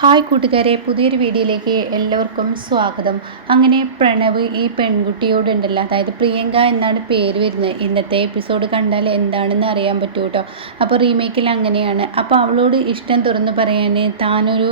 Hi കൂട്ടുകാരെ പുതിയൊരു വീഡിയോയിലേക്ക് എല്ലാവർക്കും സ്വാഗതം. അങ്ങനെ പ്രണവ് ഈ പെൺകുട്ടിയോടുണ്ടല്ലോ അതായത് പ്രിയങ്ക എന്നാണ് പേര് വരുന്നത്. ഇന്നത്തെ എപ്പിസോഡ് കണ്ടാൽ എന്താണെന്ന് അറിയാൻ പറ്റൂ കേട്ടോ. അപ്പോൾ റീമേക്കിൽ അങ്ങനെയാണ്. അപ്പോൾ അവളോട് ഇഷ്ടം തുറന്ന് പറയാൻ താനൊരു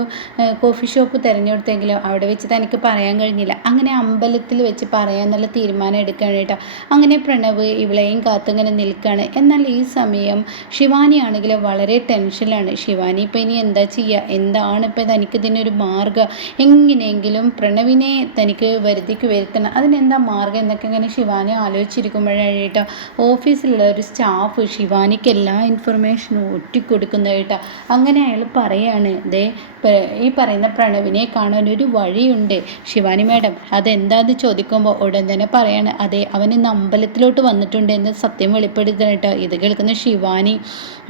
കോഫി ഷോപ്പ് തിരഞ്ഞെടുത്തെങ്കിലും അവിടെ വെച്ച് തനിക്ക് പറയാൻ കഴിഞ്ഞില്ല. അങ്ങനെ അമ്പലത്തിൽ വെച്ച് പറയാമെന്നുള്ള തീരുമാനം എടുക്കുകയാണ് കേട്ടോ. അങ്ങനെ പ്രണവ് ഇവളെയും കാത്തിങ്ങനെ നിൽക്കുകയാണ്. എന്നാൽ ഈ സമയം ശിവാനി വളരെ ടെൻഷനിലാണ് ശിവാനി ഇപ്പോൾ ഇനി എന്താ ചെയ്യുക? എന്താണ് ഇപ്പം തനിക്ക് ഇതിനൊരു മാർഗം എങ്ങനെയെങ്കിലും പ്രണവിനെ തനിക്ക് വരുതിക്ക് വരുത്തണം. അതിനെന്താ മാർഗം എന്നൊക്കെ ഇങ്ങനെ ശിവാനി ആലോചിച്ചിരിക്കുമ്പോഴായിട്ട് ഓഫീസിലുള്ള ഒരു സ്റ്റാഫ് ശിവാനിക്ക് എല്ലാ ഇൻഫർമേഷനും ഒറ്റിക്കൊടുക്കുന്നത് കേട്ടോ. അങ്ങനെ അയാൾ പറയാണ് ദേ ഈ പറയുന്ന പ്രണവിനെ കാണാൻ ഒരു വഴിയുണ്ട്. ശിവാനി മാഡം അതെന്താന്ന് ചോദിക്കുമ്പോൾ ഉടൻ തന്നെ പറയാണ് അതെ അവന് അമ്പലത്തിലോട്ട് വന്നിട്ടുണ്ട് എന്ന് സത്യം വെളിപ്പെടുത്തണം കേട്ടോ. ഇത് കേൾക്കുന്ന ശിവാനി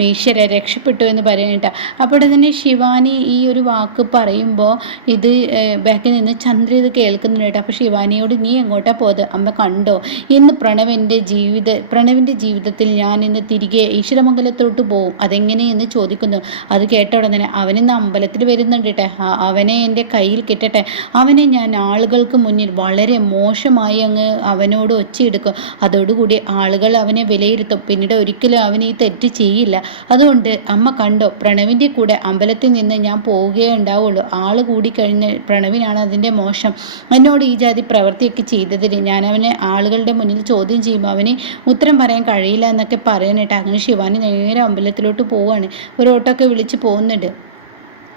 ഈശ്വര രക്ഷപ്പെട്ടു എന്ന് പറയണം കേട്ടോ. അപ്പോൾ തന്നെ ശിവാനി ഈ ഒരു വാക്ക് പറയുമ്പോൾ ഇത് ബാക്കിൽ നിന്ന് ചന്ദ്ര ഇത് കേൾക്കുന്നുണ്ട് കേട്ടോ. അപ്പോൾ ശിവാനിയോട് നീ എങ്ങോട്ടാ പോയത്? അമ്മ കണ്ടോ? ഇന്ന് പ്രണവിന്റെ ജീവിത പ്രണവിന്റെ ജീവിതത്തിൽ ഞാൻ ഇന്ന് തിരികെ ഈശ്വരമംഗലത്തോട്ട് പോകും അതെങ്ങനെയെന്ന് ചോദിക്കുന്നു. അത് കേട്ട ഉടനെ അവനിന്ന് അമ്പലത്തിൽ വരുന്നുണ്ട് കേട്ടെ അവനെ എന്റെ കയ്യിൽ കിട്ടട്ടെ. അവനെ ഞാൻ ആളുകൾക്ക് മുന്നിൽ വളരെ മോശമായി അങ്ങ് അവനോട് ഒച്ചയെടുക്കും. അതോടുകൂടി ആളുകൾ അവനെ വിലയിരുത്തും. പിന്നീട് ഒരിക്കലും അവൻ ഈ തെറ്റ് ചെയ്യില്ല. അതുകൊണ്ട് അമ്മ കണ്ടോ പ്രണവിന്റെ കൂടെ അമ്പലത്തിൽ നിന്ന് ഞാൻ പോവുകയേ ഉണ്ടാവുള്ളൂ. ആൾ കൂടിക്കഴിഞ്ഞ പ്രണവിനാണ് അതിന്റെ മോശം. എന്നോട് ഈ ജാതി പ്രവൃത്തിയൊക്കെ ചെയ്തതിന് ഞാൻ അവനെ ആളുകളുടെ മുന്നിൽ ചോദ്യം ചെയ്യുമ്പോൾ അവന് ഉത്തരം പറയാൻ കഴിയില്ല എന്നൊക്കെ പറയാനായിട്ട് അങ്ങനെ ശിവാനി നേരെ അമ്പലത്തിലോട്ട് പോവുകയാണ് ഒരു ഓട്ടോക്കെ വിളിച്ച് പോകുന്നുണ്ട്.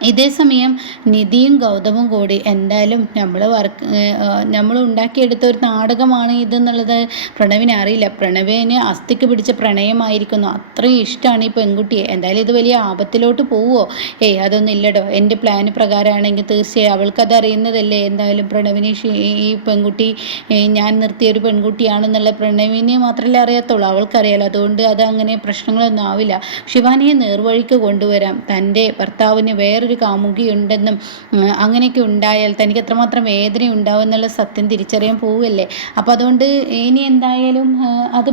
ഇതേ സമയം നിധിയും ഗൗതമും കൂടി എന്തായാലും നമ്മൾ വർക്ക് നമ്മൾ ഉണ്ടാക്കിയെടുത്ത ഒരു നാടകമാണ് ഇതെന്നുള്ളത് പ്രണവിനെ അറിയില്ല. പ്രണവിന് അസ്ഥിക്ക് പിടിച്ച പ്രണയമായിരിക്കുന്നു. അത്രയും ഇഷ്ടമാണ് ഈ പെൺകുട്ടിയെ. എന്തായാലും ഇത് വലിയ ആപത്തിലോട്ട് പോവുമോ ഏയ് അതൊന്നും ഇല്ലടോ. എന്റെ പ്ലാന് പ്രകാരമാണെങ്കിൽ തീർച്ചയായും അവൾക്കത് അറിയുന്നതല്ലേ? എന്തായാലും പ്രണവിനെ ഈ പെൺകുട്ടി ഞാൻ നിർത്തിയ ഒരു പെൺകുട്ടിയാണെന്നുള്ള പ്രണവിനെ മാത്രമല്ലേ അറിയത്തുള്ളൂ. അവൾക്കറിയാലോ. അതുകൊണ്ട് അത് അങ്ങനെ പ്രശ്നങ്ങളൊന്നും ആവില്ല. ശിവാനിയെ നേർവഴിക്ക് കൊണ്ടുവരാം. തന്റെ ഭർത്താവിന് വേറൊരു ഒരു കാമുകിയുണ്ടെന്നും അങ്ങനെയൊക്കെ ഉണ്ടായാൽ തനിക്ക് എത്രമാത്രം വേദന ഉണ്ടാവും എന്നുള്ള സത്യം തിരിച്ചറിയാൻ പോവുകയല്ലേ? അപ്പോൾ അതുകൊണ്ട് ഇനി എന്തായാലും അത്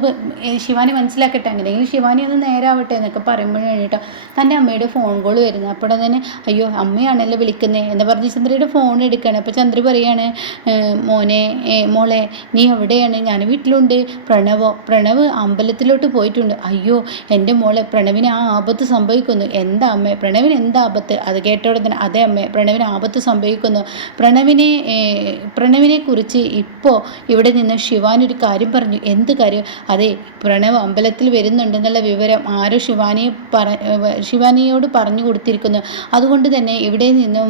ശിവാനി മനസ്സിലാക്കട്ടെ അങ്ങനെയെങ്കിലും ശിവാനി ഒന്ന് നേരാവട്ടെ എന്നൊക്കെ പറയുമ്പോഴാണ് കേട്ടോ തന്റെ അമ്മയുടെ ഫോൺ കോൾ വരുന്നത്. അപ്പോൾ തന്നെ അയ്യോ അമ്മയാണല്ലോ വിളിക്കുന്നത് എന്ന് പറഞ്ഞ് ചന്ദ്രയുടെ ഫോൺ എടുക്കുകയാണ്. അപ്പോൾ ചന്ദ്ര പറയാണ് മോനെ മോളെ നീ എവിടെയാണ്? ഞാൻ വീട്ടിലുണ്ട്. പ്രണവോ പ്രണവ് അമ്പലത്തിലോട്ട് പോയിട്ടുണ്ട്. അയ്യോ എന്റെ മോളെ പ്രണവിന് ആ ആപത്ത് സംഭവിക്കുന്നു. എന്താ അമ്മേ പ്രണവിന് എന്താ ആപത്ത്? അത് കേട്ടോടെ തന്നെ അതേ അമ്മേ പ്രണവിന് ആപത്ത് സംഭവിക്കുന്നു. പ്രണവിനെ പ്രണവിനെ കുറിച്ച് ഇപ്പോൾ ഇവിടെ നിന്ന് ശിവാനി ഒരു കാര്യം പറഞ്ഞു. എന്ത് കാര്യം? അതെ പ്രണവ് അമ്പലത്തിൽ വരുന്നുണ്ടെന്നുള്ള വിവരം ആരോ ശിവാനിയെ പറ ശിവാനിയോട് പറഞ്ഞു കൊടുത്തിരിക്കുന്നു. അതുകൊണ്ട് തന്നെ ഇവിടെ നിന്നും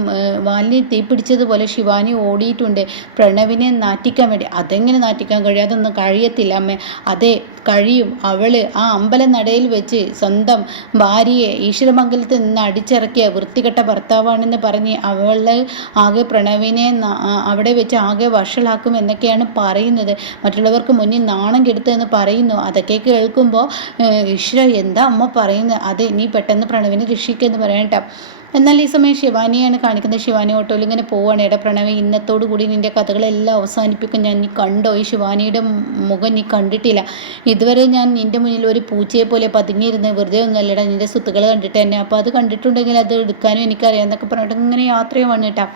വാലിനെ തീപിടിച്ചതുപോലെ ശിവാനി ഓടിയിട്ടുണ്ട്. പ്രണവിനെ നാറ്റിക്കാൻ വേണ്ടി. അതെങ്ങനെ നാറ്റിക്കാൻ കഴിയും? അതൊന്നും കഴിയത്തില്ല അമ്മ. അതെ കഴിയും. അവൾ ആ അമ്പല നടയിൽ വെച്ച് സ്വന്തം ഭാര്യയെ ഈശ്വരമംഗലത്ത് നിന്ന് അടിച്ചിറക്കിയ വൃത്തികെട്ട ഭർത്താവാണെന്ന് പറഞ്ഞ് അവളെ ആകെ പ്രണവിനെ അവിടെ വെച്ച് ആകെ വഷളാക്കും എന്നൊക്കെയാണ് പറയുന്നത്. മറ്റുള്ളവർക്ക് മുന്നിൽ നാണം കെടുത്തതെന്ന് പറയുന്നു. അതൊക്കെ കേൾക്കുമ്പോൾ ഈശ്വര എന്താ അമ്മ പറയുന്നത്? അതെ നീ പെട്ടെന്ന് പ്രണവിനെ രക്ഷിക്കുമെന്ന് പറയട്ടെ എന്നാൽ ഈ സമയം ശിവാനിയാണ് കാണിക്കുന്നത്. ശിവാനി ഓട്ടോയിൽ ഇങ്ങനെ പോവാണ്. എടാ പ്രണവി ഇന്നത്തോടു കൂടി നിന്റെ കഥകളെല്ലാം അവസാനിപ്പിക്കും. ഞാൻ നീ കണ്ടോ? ഈ ശിവാനിയുടെ മുഖം നീ കണ്ടിട്ടില്ല. ഇതുവരെ ഞാൻ നിന്റെ മുന്നിൽ ഒരു പൂച്ചയെ പോലെ പതുങ്ങിയിരുന്ന്. വെറുതെ ഒന്നുമല്ലടാ നിന്റെ സ്വത്തുക്കൾ കണ്ടിട്ട് തന്നെ. അപ്പോൾ അത് കണ്ടിട്ടുണ്ടെങ്കിൽ അത് എടുക്കാനും എനിക്കറിയാം എന്നൊക്കെ പറഞ്ഞിട്ട് ഇങ്ങനെ യാത്രയും വന്നിട്ടാ.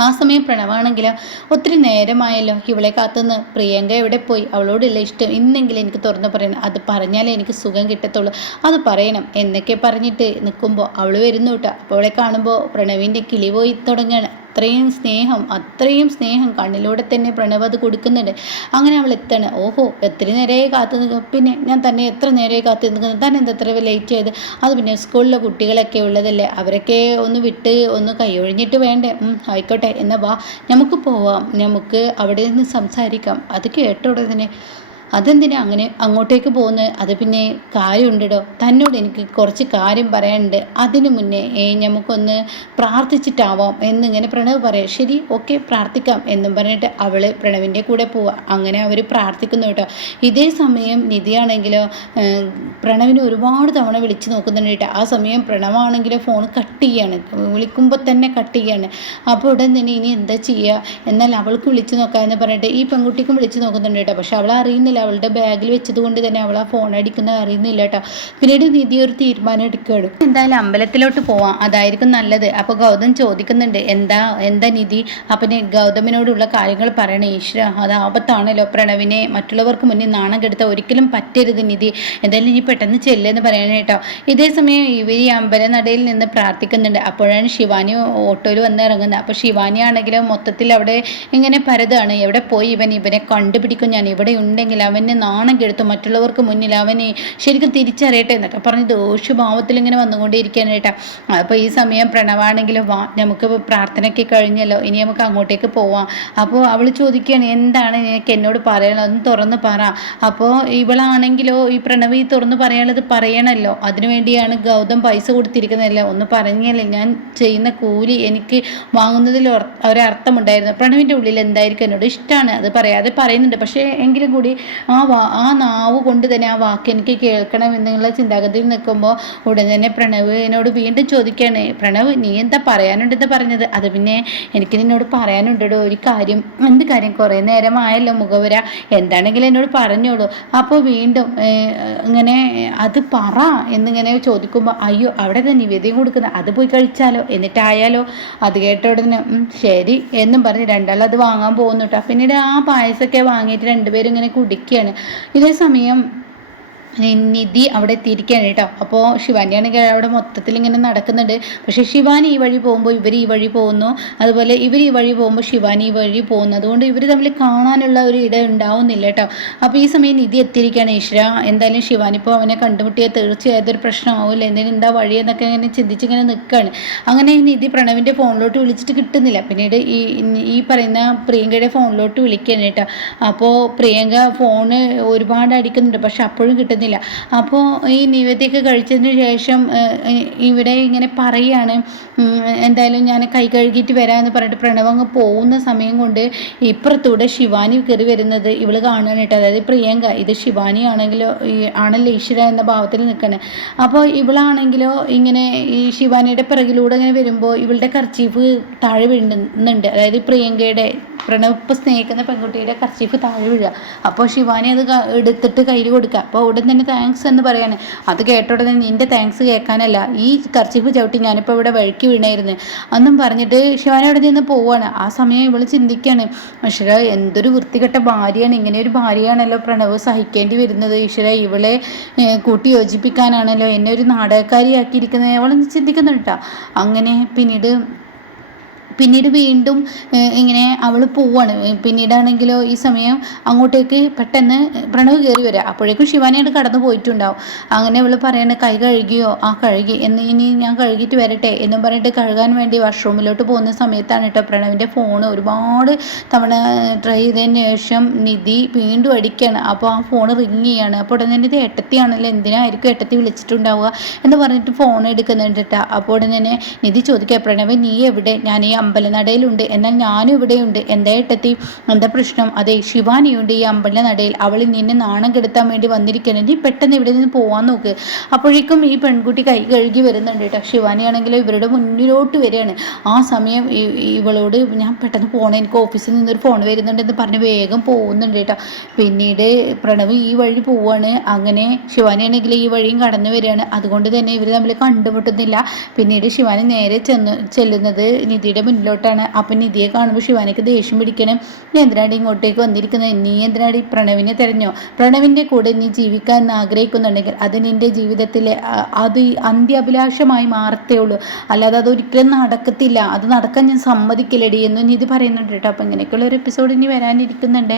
ആ സമയം പ്രണവാണെങ്കിലോ? ഒത്തിരി നേരമായല്ലോ ഇവളെ കാത്തുനിന്ന്. പ്രിയങ്ക എവിടെ പോയി? അവളോടില്ല ഇഷ്ടം ഇന്നെങ്കിലും എനിക്ക് തുറന്നു പറയണം. അത് പറഞ്ഞാലേ എനിക്ക് സുഖം കിട്ടത്തുള്ളൂ. അത് പറയണം. എന്നൊക്കെ പറഞ്ഞിട്ട് നിൽക്കുമ്പോൾ അവൾ വരുന്നു കേട്ടോ. അപ്പോൾ അവളെ കാണുമ്പോൾ പ്രണവിന്റെ കിളി പോയി തുടങ്ങുകയാണ്. അത്രയും സ്നേഹം അത്രയും സ്നേഹം കണ്ണിലൂടെ തന്നെ പ്രണവ് അത് കൊടുക്കുന്നുണ്ട്. അങ്ങനെ അവൾ എത്താണ്? ഓഹോ എത്ര നേരമായി കാത്തു നിൽക്കും പിന്നെ ഞാൻ തന്നെ എത്ര നേരമായി കാത്തു നിൽക്കുന്നത് തന്നെ എന്താ എത്ര ലേറ്റ് ചെയ്ത് അത് പിന്നെ സ്കൂളിലെ കുട്ടികളൊക്കെ ഉള്ളതല്ലേ? അവരൊക്കെ ഒന്ന് വിട്ട് ഒന്ന് കൈയൊഴിഞ്ഞിട്ട് വേണ്ടേ? ആയിക്കോട്ടെ. എന്നാ വാ നമുക്ക് പോവാം. നമുക്ക് അവിടെ നിന്ന് സംസാരിക്കാം. അത് കേട്ട ഉടനെ അതെന്തിനാ അങ്ങനെ അങ്ങോട്ടേക്ക് പോകുന്നത്? അത് പിന്നെ കാര്യമുണ്ടോ തന്നോട് എനിക്ക് കുറച്ച് കാര്യം പറയാനുണ്ട്. അതിനു മുന്നേ നമുക്കൊന്ന് പ്രാർത്ഥിച്ചിട്ടാവാം എന്നിങ്ങനെ പ്രണവ് പറയാം. ശരി ഓക്കെ പ്രാർത്ഥിക്കാം എന്നും പറഞ്ഞിട്ട് അവൾ പ്രണവിന്റെ കൂടെ പോവാം. അങ്ങനെ അവർ പ്രാർത്ഥിക്കുന്നു കേട്ടോ. ഇതേ സമയം നിധിയാണെങ്കിലോ പ്രണവിനെ ഒരുപാട് തവണ വിളിച്ച് നോക്കുന്നുണ്ട് കേട്ടോ. ആ സമയം പ്രണവാണെങ്കിലോ ഫോൺ കട്ട് ചെയ്യാണ്. വിളിക്കുമ്പോൾ തന്നെ കട്ട് ചെയ്യാണ്. അപ്പോൾ ഉടൻ തന്നെ ഇനി എന്താ ചെയ്യുക എന്നാൽ അവൾക്ക് വിളിച്ച് നോക്കാമെന്ന് പറഞ്ഞിട്ട് ഈ പെൺകുട്ടിക്കും വിളിച്ച് നോക്കുന്നുണ്ട് കേട്ടോ. പക്ഷെ അവൾ അറിയുന്നില്ല. അവളുടെ ബാഗിൽ വെച്ചത് കൊണ്ട് തന്നെ അവൾ ആ ഫോൺ അടിക്കുന്ന അറിയുന്നില്ല കേട്ടോ. പിന്നീട് നിധി ഒരു തീരുമാനം എടുക്കുകയാണ്. എന്തായാലും അമ്പലത്തിലോട്ട് പോവാം. അതായിരിക്കും നല്ലത്. അപ്പോൾ ഗൗതം ചോദിക്കുന്നുണ്ട് എന്താ എന്താ നിധി? അപ്പം ഗൗതമിനോടുള്ള കാര്യങ്ങൾ പറയണേ ഈശ്വര അത് ആപത്താണല്ലോ പ്രണവിനെ. മറ്റുള്ളവർക്ക് മുന്നിൽ നാണം കെടുത്ത ഒരിക്കലും പറ്റരുത് നിധി. എന്തായാലും ഇനി പെട്ടെന്ന് ചെല്ലെന്ന് പറയണേ കേട്ടോ. ഇതേ സമയം ഇവർ ഈ അമ്പലനടയിൽ നിന്ന് പ്രാർത്ഥിക്കുന്നുണ്ട്. അപ്പോഴാണ് ശിവാനി ഓട്ടോയിൽ വന്ന് ഇറങ്ങുന്നത്. അപ്പോൾ ശിവാനി ആണെങ്കിലും മൊത്തത്തിൽ അവിടെ ഇങ്ങനെ പരതാണ്. എവിടെ പോയി ഇവൻ? ഇവനെ കണ്ടുപിടിക്കും. ഞാൻ ഇവിടെ ഉണ്ടെങ്കിൽ അവനെ നാണം കെടുത്തും മറ്റുള്ളവർക്ക് മുന്നിൽ അവനെ ശരിക്കും തിരിച്ചറിയട്ടെ എന്നൊക്കെ പറഞ്ഞ് ദോഷഭാവത്തിൽ ഇങ്ങനെ വന്നുകൊണ്ടേയിരിക്കുകയാണ് കേട്ടോ. അപ്പോൾ ഈ സമയം പ്രണവാണെങ്കിലും വാ നമുക്ക് പ്രാർത്ഥനയ്ക്ക് കഴിഞ്ഞല്ലോ. ഇനി നമുക്ക് അങ്ങോട്ടേക്ക് പോവാം. അപ്പോൾ അവൾ ചോദിക്കുകയാണ് എന്താണ് നിനക്ക് എന്നോട് പറയണത് ഒന്ന് തുറന്ന് പറ. അപ്പോൾ ഇവളാണെങ്കിലോ ഈ പ്രണവി തുറന്ന് പറയാനുള്ളത് പറയണമല്ലോ അതിനുവേണ്ടിയാണ് ഗൗതം പൈസ കൊടുത്തിരിക്കുന്നതല്ല? ഒന്ന് പറഞ്ഞല്ലേ? ഞാൻ ചെയ്യുന്ന കൂലി എനിക്ക് വാങ്ങുന്നതിൽ ഒരർത്ഥമുണ്ടായിരുന്നു. പ്രണവിന്റെ ഉള്ളിൽ എന്തായിരിക്കും എന്നോട് ഇഷ്ടമാണ്. അത് പറയാതെ പറയുന്നുണ്ട്. പക്ഷേ എങ്കിലും കൂടി ആ വാ ആ നാവ് കൊണ്ട് തന്നെ ആ വാക്ക് എനിക്ക് കേൾക്കണം എന്നുള്ള ചിന്താഗതിയിൽ നിൽക്കുമ്പോൾ ഉടൻ തന്നെ പ്രണവ് എന്നോട് വീണ്ടും ചോദിക്കുകയാണ് പ്രണവ് നീ എന്താ പറയാനുണ്ടെന്ന് പറഞ്ഞത്? അത് പിന്നെ എനിക്ക് നിന്നോട് പറയാനുണ്ടോ ഒരു കാര്യം എന്ത് കാര്യം? കുറേ നേരമായല്ലോ മുഖവര എന്താണെങ്കിലും എന്നോട് പറഞ്ഞോളൂ. അപ്പോൾ വീണ്ടും ഇങ്ങനെ അത് പറ എന്നിങ്ങനെ ചോദിക്കുമ്പോൾ അയ്യോ അവിടെ തന്നെ നിവേദ്യം കൊടുക്കുന്നത്? അത് പോയി കഴിച്ചാലോ? എന്നിട്ടായാലോ? അത് കേട്ട ഉടനെ ശരി എന്നും പറഞ്ഞ് രണ്ടാളത് അത് വാങ്ങാൻ പോകുന്നു കേട്ടോ പിന്നീട് ആ പായസമൊക്കെ വാങ്ങിയിട്ട് രണ്ടുപേരും ഇങ്ങനെ കുടിക്കുകയാണ് ഇതേ സമയം നിധി അവിടെ എത്തിയിരിക്കുകയാണ് കേട്ടോ. അപ്പോൾ ശിവാനിയാണെങ്കിൽ അവിടെ മൊത്തത്തിൽ ഇങ്ങനെ നടക്കുന്നുണ്ട്. പക്ഷേ ശിവാനി ഈ വഴി പോകുമ്പോൾ ഇവർ ഈ വഴി പോകുന്നു. അതുപോലെ ഇവർ ഈ വഴി പോകുമ്പോൾ ശിവാനി ഈ വഴി പോകുന്നു. അതുകൊണ്ട് ഇവർ തമ്മിൽ കാണാനുള്ള ഒരു ഇട ഉണ്ടാവുന്നില്ല കേട്ടോ. അപ്പോൾ ഈ സമയം നിധി എത്തിയിരിക്കുകയാണ് ഈശ്വര. എന്തായാലും ശിവാനി ഇപ്പോൾ അവനെ കണ്ടുമുട്ടിയാൽ തീർച്ചയായും ഒരു പ്രശ്നമാവില്ല? എന്തിനും എന്താ വഴി എന്നൊക്കെ ഇങ്ങനെ ചിന്തിച്ച് ഇങ്ങനെ നിൽക്കുകയാണ് അങ്ങനെ നിധി പ്രണവിന്റെ ഫോണിലോട്ട് വിളിച്ചിട്ട് കിട്ടുന്നില്ല. പിന്നീട് ഈ ഈ പറയുന്ന പ്രിയങ്കയുടെ ഫോണിലോട്ട് വിളിക്കുകയാണ് കേട്ടോ. അപ്പോൾ പ്രിയങ്ക ഫോണ് ഒരുപാട് അടിക്കുന്നുണ്ട്. പക്ഷെ അപ്പോഴും കിട്ടുന്നില്ല. പറ്റുന്നില്ല അപ്പോൾ ഈ നിവേദ്യമൊക്കെ കഴിച്ചതിന് ശേഷം ഇവിടെ ഇങ്ങനെ പറയുകയാണ് എന്തായാലും ഞാൻ കൈ കഴുകിയിട്ട് വരാമെന്ന് പറഞ്ഞിട്ട് പ്രണവ് അങ്ങ് പോകുന്ന സമയം കൊണ്ട് ഇപ്പുറത്തൂടെ ശിവാനി കയറി വരുന്നത് ഇവൾ കാണുകയാണ് കേട്ടോ. അതായത് പ്രിയങ്ക ഇത് ശിവാനി ആണെങ്കിലോ ആണല്ലോ ഈശ്വര എന്ന ഭാവത്തിൽ നിൽക്കണേ. അപ്പോൾ ഇവളാണെങ്കിലോ ഇങ്ങനെ ഈ ശിവാനിയുടെ പിറകിലൂടെ ഇങ്ങനെ വരുമ്പോൾ ഇവളുടെ കർച്ചീഫ് താഴെ വീഴുന്നുണ്ട് അതായത് പ്രിയങ്കയുടെ പ്രണവ് സ്നേഹിക്കുന്ന പെൺകുട്ടിയുടെ കർച്ചീഫ് താഴെ വീഴുക. അപ്പോൾ ശിവാനി അത് എടുത്തിട്ട് കയ്യിൽ കൊടുക്കുക. അപ്പോൾ ഉടൻ തന്നെ താങ്ക്സ് എന്ന് പറയാണ്. അത് കേട്ട ഉടനെ നിന്റെ താങ്ക്സ് കേൾക്കാനല്ല. ഈ കർച്ചീഫ് ചവിട്ടി ഞാനിപ്പോൾ ഇവിടെ വഴുക്കി വീണായിരുന്നു. അന്നും പറഞ്ഞിട്ട് ശിവാനി അവിടെ നിന്ന് പോവാണ്. ആ സമയം ഇവൾ ചിന്തിക്കുകയാണ് ഈശ്വര എന്തൊരു വൃത്തികെട്ട ഭാര്യയാണ്. ഇങ്ങനെ ഒരു ഭാര്യയാണല്ലോ പ്രണവ് സഹിക്കേണ്ടി വരുന്നത്. ഈശ്വര ഇവളെ കൂട്ടി യോജിപ്പിക്കാനാണല്ലോ. എന്നെ ഒരു നാടകക്കാരിയാക്കിയിരിക്കുന്നത്. അവളൊന്ന് ചിന്തിക്കുന്നുണ്ട് അങ്ങനെ പിന്നീട് പിന്നീട് വീണ്ടും ഇങ്ങനെ അവൾ പോവാണ്. പിന്നീടാണെങ്കിലോ ഈ സമയം അങ്ങോട്ടേക്ക് പെട്ടെന്ന് പ്രണവ് കയറി വരിക അപ്പോഴേക്കും ശിവാനിയായിട്ട് കടന്നു പോയിട്ടുണ്ടാവും. അങ്ങനെ അവൾ പറയണ കൈ കഴുകിയോ? ആ കഴുകി. എന്ന് ഇനി ഞാൻ കഴുകിയിട്ട് വരട്ടെ. എന്നും പറഞ്ഞിട്ട് കഴുകാൻ വേണ്ടി വാഷ്റൂമിലോട്ട് പോകുന്ന സമയത്താണ് കേട്ടോ പ്രണവിന്റെ ഫോൺ ഒരുപാട് തവണ ട്രൈ ചെയ്തതിന് ശേഷം നിധി വീണ്ടും അടിക്കുകയാണ് അപ്പോൾ ആ ഫോൺ റിങ് ചെയ്യാണ്. അപ്പോൾ ഉടനെ ഇത് എട്ടത്തിയാണല്ലോ എന്തിനായിരിക്കും എട്ടത്തി വിളിച്ചിട്ടുണ്ടാവുക എന്ന് പറഞ്ഞിട്ട് ഫോൺ എടുക്കുന്നുണ്ട് കേട്ടോ അപ്പോൾ ഉടനെ നിധി ചോദിക്കുക പ്രണവ് നീ എവിടെ? ഞാൻ ഈ അമ്പലനടയിലുണ്ട്. എന്നാൽ ഞാനും ഇവിടെയുണ്ട്. എന്താ ഏട്ടത്തി? എന്താ പ്രശ്നം? അതെ ശിവാനിയുണ്ട് ഈ അമ്പലനടയിൽ. അവൾ നിന്നെ നാണം കെടുത്താൻ വേണ്ടി വന്നിരിക്കുന്നത് നീ പെട്ടെന്ന് ഇവിടെ നിന്ന് പോവാൻ നോക്ക്. അപ്പോഴേക്കും ഈ പെൺകുട്ടി കൈ കഴുകി വരുന്നുണ്ട് കേട്ടോ. ശിവാനിയാണെങ്കിൽ ഇവരുടെ മുന്നിലോട്ട് വരികയാണ്. ആ സമയം ഇവളോട് ഞാൻ പെട്ടെന്ന് പോകണം എനിക്ക് ഓഫീസിൽ നിന്നൊരു ഫോൺ വരുന്നുണ്ടെന്ന് പറഞ്ഞ് വേഗം പോകുന്നുണ്ട് കേട്ടോ. പിന്നീട് പ്രണവ് ഈ വഴി പോവാണ്. അങ്ങനെ ശിവാനിയാണെങ്കിൽ ഈ വഴിയും കടന്നു വരികയാണ്. അതുകൊണ്ട് തന്നെ ഇവർ തമ്മിൽ കണ്ടുമുട്ടുന്നില്ല. പിന്നീട് ശിവാനി നേരെ ചെന്ന് ചെല്ലുന്നത് നിധിയുടെ മുന്നിലോട്ടാണ് അപ്പം നിധിയെ കാണുമ്പോൾ ശിവാനിക്ക് ദേഷ്യം പിടിക്കണം. നീ എന്തിനാണ് ഇങ്ങോട്ടേക്ക് വന്നിരിക്കുന്നത് നീ എന്തിനാണ് ഈ പ്രണവിനെ തിരഞ്ഞോ? പ്രണവിന്റെ കൂടെ നീ ജീവിക്കാൻ ആഗ്രഹിക്കുന്നുണ്ടെങ്കിൽ അത് നിന്റെ ജീവിതത്തിലെ അത് അന്ത്യാഭിലാഷമായി മാറത്തേ ഉള്ളൂ. അല്ലാതെ അതൊരിക്കലും നടക്കത്തില്ല. അത് നടക്കാൻ ഞാൻ സമ്മതിക്കില്ലടി എന്നും നിധി പറയുന്നുണ്ട് കേട്ടോ. അപ്പം ഇങ്ങനെയൊക്കെയുള്ള ഒരു എപ്പിസോഡ് ഇനി വരാനിരിക്കുന്നുണ്ട്.